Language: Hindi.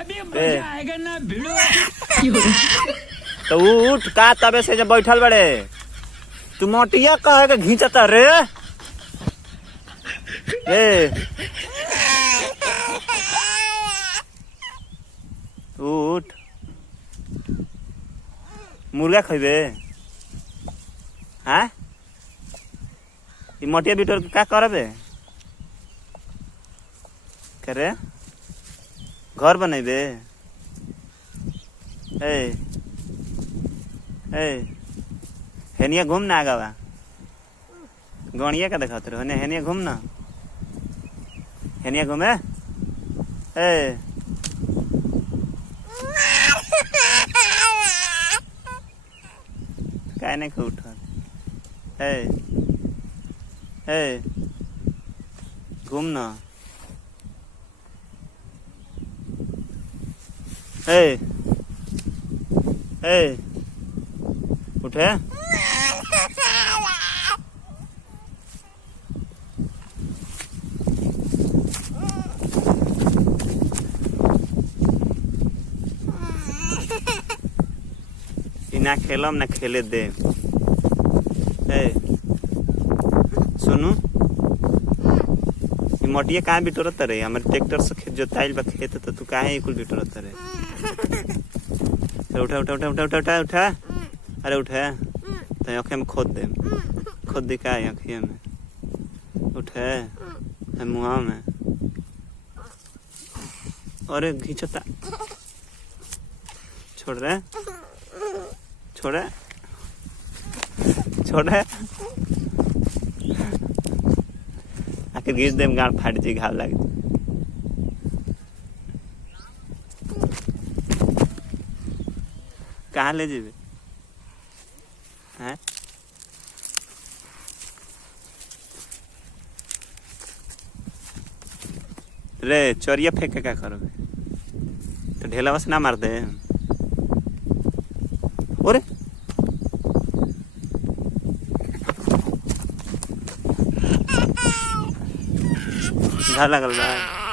अभी मजा आएगा ना भिड़ो। तो उठ का तबे से जब बैठल बड़े तू मोटिया कहे के घींचता रे उठ मुर्गा खेबे हाँ मोटिया बिटोर के का करबे करे घर बनेबे हेनिया घूम ना आगावा गणिया का देखा तेरे हेनिया घूम ना हेनिया घूमे काय नहीं खूब उठा घूम ना उठे ना खेलम ना खेले दे सुनू मोटिया कहाँ बिटोरत रे हमारे ट्रैक्टर से जोताइल बा खेत तो तू काहे कुल बिटोरत रे उठा उठा उठा उठा उठा उठा अरे उठा तो आँखें में खोद दे खोद दिखाए आँखिया में उठे मुँह में अरे घींचता छोड़ रहे छोड़े छोड़े आखिर घींच दे गाड़ फाट जी घाव लग कहाँ ले जेबे हैं रे चोरिया फेंक के क्या करोगे तो ढेला बस ना मार दे और झाला लगल बा।